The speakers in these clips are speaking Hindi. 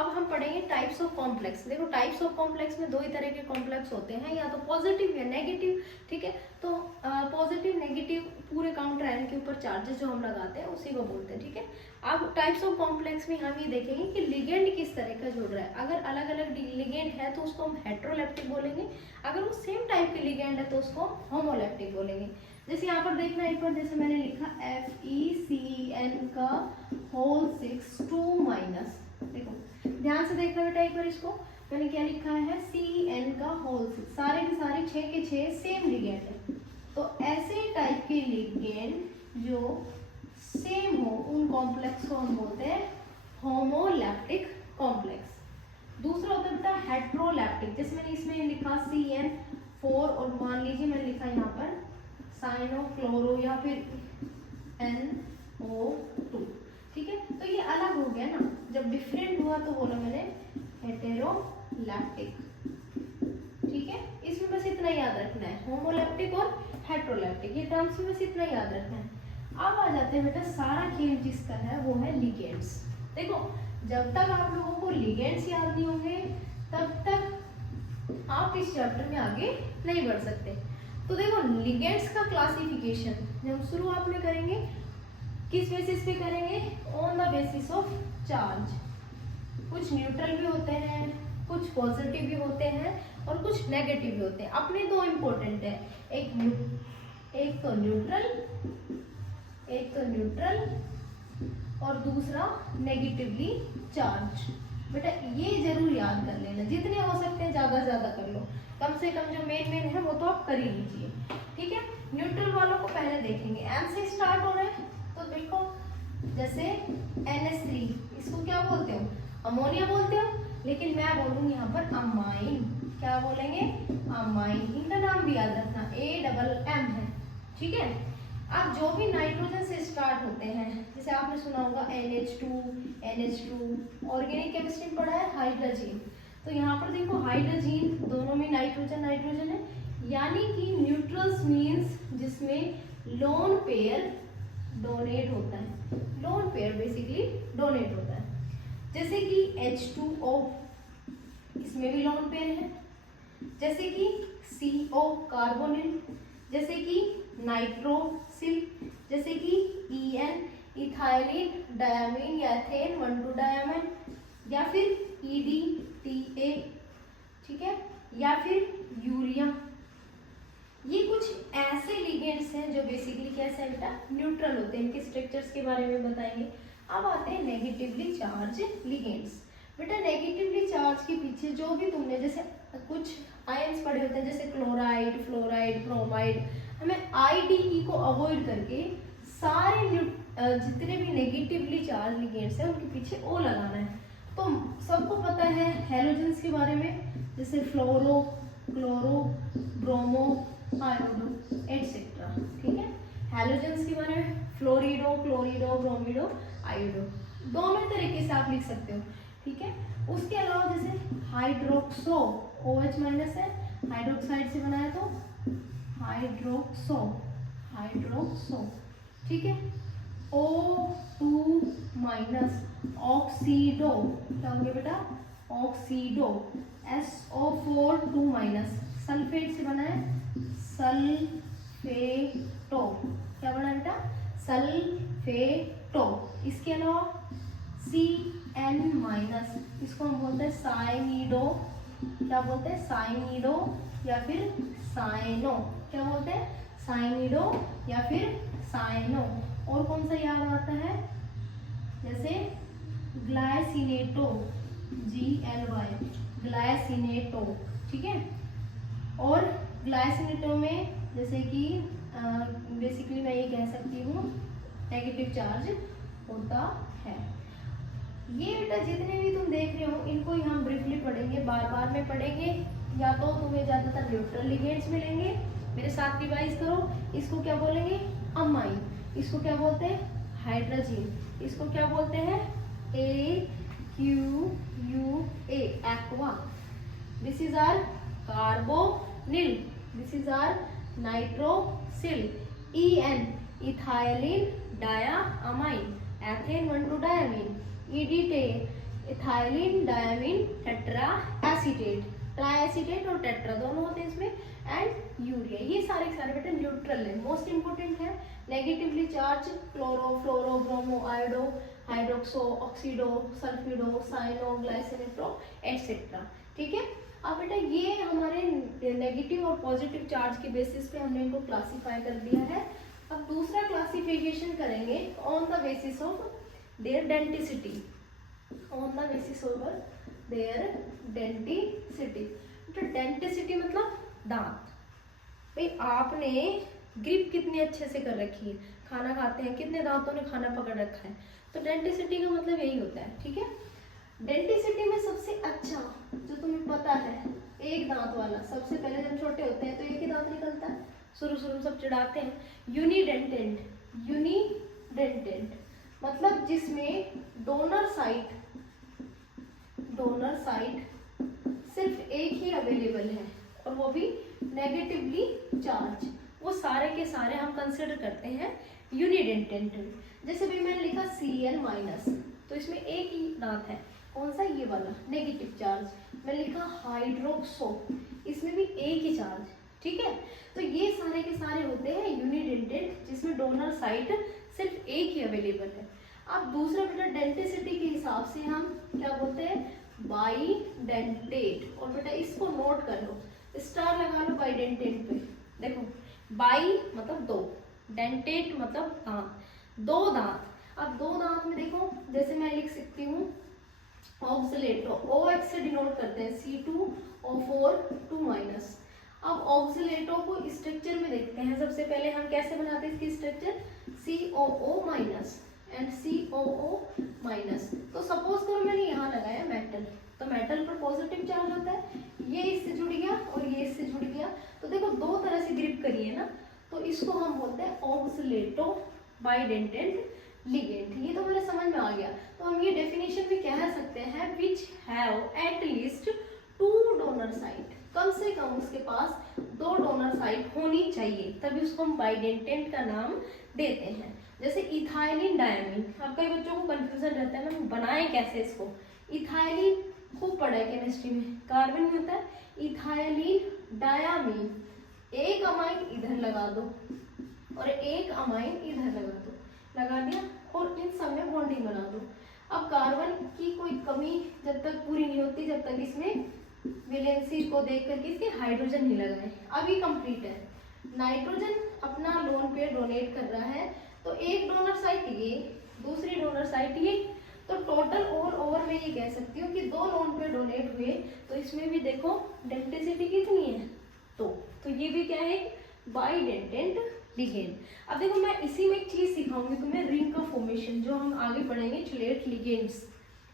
अब हम पढ़ेंगे टाइप्स ऑफ कॉम्प्लेक्स। देखो टाइप्स ऑफ कॉम्प्लेक्स में दो ही तरह के कॉम्प्लेक्स होते हैं, या तो पॉजिटिव या नेगेटिव। ठीक है, तो पॉजिटिव नेगेटिव पूरे काउंटर आयन के ऊपर चार्जेस जो हम लगाते हैं उसी को बोलते हैं। ठीक है, अब टाइप्स ऑफ कॉम्प्लेक्स में हम ये देखेंगे कि लिगेंड किस तरह का जुड़ रहा है। अगर अलग अलग लिगेंड है तो उसको हम हेट्रोलेप्टिक बोलेंगे, अगर वो सेम टाइप के लिगेंड है तो उसको होमोलेप्टिक बोलेंगे। जैसे यहाँ पर देखना एक बार, जैसे मैंने लिखा FeCN का होल 6 2 देखो ध्यान से देखना बेटा एक बार, इसको मैंने क्या लिखा है, CN का होल 6, सारे के सारे 6 के 6 सेम लिगेंड है। तो ऐसे टाइप के लिगेंड जो सेम हो उन कॉम्प्लेक्स को हम बोलते हैं होमोलैप्टिक कॉम्प्लेक्स। दूसरा होता है बेटा हेट्रोलैप्टिक। जैसे मैंने इसमें लिखा CN4 और मान लीजिए मैंने लिखा यहाँ पर साइनो क्लोरो या फिर NO2। ठीक है, तो ये अलग हो गया ना, जब डिफरेंट हुआ तो बोला मैंने हेटेरोलैप्टिक। ठीक है, इसमें बस इतना याद रखना है, होमोलैप्टिक और हेट्रोलैप्टिक, ये टर्म्स में बस इतना याद रखना है। अब आ जाते हैं बेटा, सारा खेल जिसका है वो है लिगेंड्स। देखो जब तक आप लोगों को लिगेंड्स याद नहीं होंगे तब तक आप इस चैप्टर में आगे नहीं बढ़ सकते। तो देखो लिगेंड्स का क्लासिफिकेशन जब हम शुरुआत में करेंगे किस बेसिस पे करेंगे, on the basis of charge. कुछ न्यूट्रल भी होते हैं, कुछ पॉजिटिव भी होते हैं और कुछ नेगेटिव भी होते हैं। अपने दो इंपॉर्टेंट है, एक तो न्यूट्रल और दूसरा नेगेटिवली चार्ज। बेटा ये जरूर याद कर लेना, जितने हो सकते हैं ज्यादा ज्यादा कर लो, कम से कम जो मेन है वो तो आप कर ही लीजिए। ठीक है, न्यूट्रल वालों को पहले देखेंगे, N से स्टार्ट हो रहे हैं तो देखो जैसे NH3, इसको क्या बोलते हो, अमोनिया बोलते हो, लेकिन मैं बोलूंगी यहाँ पर अमाइन। क्या बोलेंगे, अमाइन। इनका नाम भी याद रखना, AMM है। ठीक है, अब जो भी नाइट्रोजन से स्टार्ट होते हैं, जैसे आपने सुना होगा NH2 ऑर्गेनिक केमिस्ट्री में पढ़ा है हाइड्रोजन, तो यहाँ पर देखो हाइड्रोजन, दोनों में नाइट्रोजन है, यानी कि न्यूट्रल्स मीन्स जिसमें लोन पेयर डोनेट होता है, लोन पेयर बेसिकली डोनेट होता है। जैसे कि H2O, इसमें भी लोन पेयर है, जैसे कि CO कार्बोनिल, जैसे कि नाइट्रोसिल, जैसे कि EN इथाइलिन डायमीन या एथेन 1,2 डायमन, या फिर EDTA। ठीक है, या फिर यूरिया। ये कुछ ऐसे लिगेंड्स हैं जो बेसिकली कैसे हैं बेटा, न्यूट्रल होते हैं। इनके स्ट्रक्चर्स के बारे में बताएंगे। अब आते हैं नेगेटिवली चार्ज लिगेंड्स। बेटा नेगेटिवली चार्ज के पीछे जो भी तुमने जैसे कुछ आयंस पढ़े होते हैं, जैसे क्लोराइड, फ्लोराइड, ब्रोमाइड, हमें IDE को अवॉइड करके सारे जितने भी नेगेटिवली चार्ज लिगेंड्स हैं उनके पीछे O लगाना है। तो सबको पता है हैलोजेंस के बारे में, जैसे फ्लोरो, क्लोरो, ब्रोमो, आयोडो एटसेट्रा। ठीक है, हैलोजेंस के बारे में फ्लोरिडो, क्लोरिडो, ब्रोमिडो, आयोडो, दोनों तरीके से आप लिख सकते हो। ठीक है, उसके अलावा जैसे हाइड्रोक्सो, OH माइनस है, हाइड्रोक्साइड से बनाया तो हाइड्रोक्सो। ठीक है, O2 माइनस, ऑक्सीडो, क्या हो गया बेटा, ऑक्सीडो। SO4 2 माइनस, सल्फेट से बना है सल्फेटो, क्या बना बेटा, सल्फेटो। इसके अलावा CN माइनस, इसको हम बोलते हैं साइनिडो, क्या बोलते हैं, साइनिडो या फिर साइनो, क्या बोलते हैं, साइनिडो या फिर साइनो। और कौन सा याद आता है, जैसे ग्लाइसिनेटो, GLY, ग्लाइसिनेटो। ठीक है, और ग्लाइसिनेटो में जैसे कि बेसिकली मैं ये कह सकती हूँ नेगेटिव चार्ज होता है। ये बेटा जितने भी तुम देख रहे हो इनको ही हम ब्रीफली पढ़ेंगे, बार बार में पढ़ेंगे, या तो तुम्हें ज़्यादातर न्यूट्रल लिगेंड्स मिलेंगे। मेरे साथ रिवाइज करो, इसको क्या बोलेंगे, अमाइन, इसको क्या बोलते हैं, हाइड्रोजन, इसको क्या बोलते हैं, AQUA, aqua. This is our carbonyl, this is our nitrosyl, EN ethylene diamine, ethane 1,2 diamine, EDTA ethylene diamine tetra acetate, triacetate और टेट्रा दोनों होते हैं इसमें, एंड यूरिया। ये सारे के सारे बेटा न्यूट्रल है, मोस्ट इंपोर्टेंट है। Negatively charge chloro, fluoro, bromo, iodo, hydroxo, oxido, sulphido, cyano, ग्लाइसिनिट्रो एटसेट्रा। ठीक है, अब बेटा ये हमारे नेगेटिव और पॉजिटिव चार्ज के बेसिस पे हमने इनको क्लासीफाई कर दिया है। अब दूसरा क्लासिफिकेशन करेंगे on the basis of their denticity, on the basis of their denticity. तो डेंटिसिटी मतलब दांत। भाई आपने ग्रिप कितने अच्छे से कर रखी है, खाना खाते हैं कितने दांतों ने खाना पकड़ रखा है, तो डेंटिसिटी का मतलब यही होता है। ठीक है, डेंटिसिटी में सबसे अच्छा जो तुम्हें पता है, एक दांत वाला, सबसे पहले जब छोटे होते हैं तो एक ही दांत निकलता है, शुरू में सब चिढ़ाते हैं, यूनिडेंटेंट। यूनिडेंटेंट मतलब जिसमें डोनर साइट सिर्फ एक ही अवेलेबल है और वो भी नेगेटिवली चार्ज, वो सारे के सारे हम कंसिडर करते हैं यूनिडेंटेंट। जैसे भी मैंने लिखा Cl-, तो इसमें एक ही दांत है, कौन सा, ये वाला, नेगेटिव चार्ज। मैं लिखा हाइड्रोक्सो, इसमें भी एक ही चार्ज। ठीक है, तो ये सारे के सारे होते हैं यूनिडेंटेड, जिसमें डोनर साइट सिर्फ एक ही अवेलेबल है। अब दूसरा बेटा डेंटिसिटी के हिसाब से हम क्या बोलते हैं, बाईडेंटेट। और बेटा इसको नोट कर लो, स्टार लगा लो बाईडेंटेट पे। देखो बाई मतलब दो, डेंटेट मतलब दांत, दो दांत। अब दो दांत में देखो, जैसे मैं लिख सकती हूँ ऑक्सीलेटो, OX से डिनोट करते हैं, C2O4 2-। अब ऑक्सीलेटो को स्ट्रक्चर में देखते हैं। सबसे पहले हम कैसे बनाते हैं इसकी स्ट्रक्चर, COO- एंड COO-। तो सपोज करो मैंने यहाँ लगाया मेटल, तो मेटल पर पॉजिटिव चार्ज होता है, ये इससे जुड़ गया और ये इससे जुड़ गया, तो देखो दो तरह से ग्रिप करी है ना, तो इसको हम बोलते हैं ऑक्सीलेटो बाईडेंटेंट लिगेंड। ये तो मेरे समझ में आ गया। तो हम ये डेफिनेशन भी कह सकते हैं, which have at least 2 donor site, कम से कम उसके पास 2 डोनर साइट होनी चाहिए, तभी उसको हम बाईडेंटेंट का नाम देते हैं। जैसे इथाइलिन डायमीन, अब कई बच्चों को कंफ्यूजन रहता है ना, बनाएं कैसे इसको। इथाइलिन खूब पढ़ा है केमिस्ट्री में, कार्बन में होता है, इथाइलिन डायमीन, एक अमाइन इधर लगा दो और एक अमाइन इधर लगा दो, लगा दिया, और इन सब में बॉन्डिंग बना दो। अब कार्बन की कोई कमी जब तक पूरी नहीं होती, जब तक इसमें वैलेंसी को देख करके इसके हाइड्रोजन नहीं लगाए। अब ये कंप्लीट है, नाइट्रोजन अपना लोन पेयर डोनेट कर रहा है, तो एक डोनर साइट ये, दूसरी डोनर साइट ये, तो टोटल ओवर मैं ये कह सकती हूँ कि 2 लोन पेयर डोनेट हुए, तो इसमें भी देखो डेंटिसिटी कितनी है, तो ये भी क्या है, बाईडेंटेंट लिगेंड। अब देखो मैं इसी में एक चीज सिखाऊंगी तुम्हें, रिंग का फॉर्मेशन, जो हम आगे पढ़ेंगे चिलेट लिगेंड्स,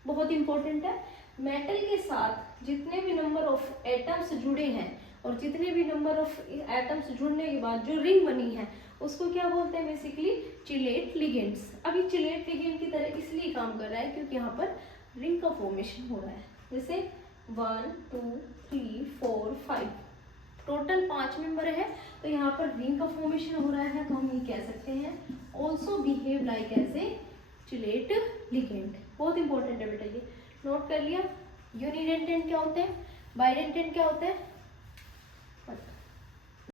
बहुत इंपॉर्टेंट है। मेटल के साथ जितने भी नंबर ऑफ एटम्स जुड़े हैं और जितने भी नंबर ऑफ एटम्स जुड़ने के बाद जो रिंग बनी है, उसको क्या बोलते हैं, बेसिकली चिलेट लिगेंड्स। अभी चिलेट लिगेंड की तरह इसलिए काम कर रहा है क्योंकि यहाँ पर रिंग का फॉर्मेशन हो रहा है। जैसे 1 2 3 4 5 टोटल 5 मेंबर है, तो यहाँ पर रिंग का फॉर्मेशन हो रहा है, तो हम ये कह सकते हैं also behave like as a chilled legend. बहुत इंपॉर्टेंट है बेटा, ये नोट कर लिया। यूनिडेंटेंट क्या होते हैं, बाईडेंटेंट क्या होते हैं,